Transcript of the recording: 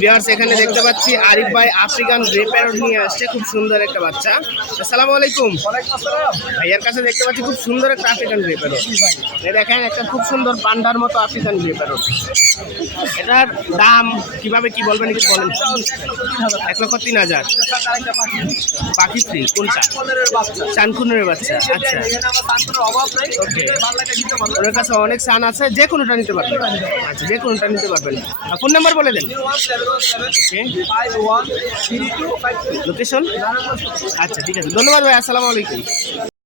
Viewers এখানে দেখতে পাচ্ছি আরিফ ভাই আফ্রিকান গ্রে প্যারট নিয়ে আসছে, খুব সুন্দর একটা বাচ্চা। আসসালামু আলাইকুম। ভাইয়ার কাছে দেখতে পাচ্ছি খুব সুন্দর একটা আফ্রিকান গ্রে প্যারট। দেখেন একটা খুব সুন্দর পান্ডার মতো আফ্রিকান গ্রে প্যারট। এটার দাম কিভাবে কি বলবেন একটু বলেন। 1,03,000। পাখি ফ্রি কোনটা? চানকুনের বাচ্চা। আচ্ছা ওকে, ওনার কাছে অনেক সান আছে, যে কোনোটা নিতে পারবেন। আচ্ছা যে কোনোটা নিতে পারবেন। ফোন নাম্বার বলে দেন। লোকেশন? আচ্ছা ঠিক আছে, ধন্যবাদ ভাই, আসসালামু আলাইকুম।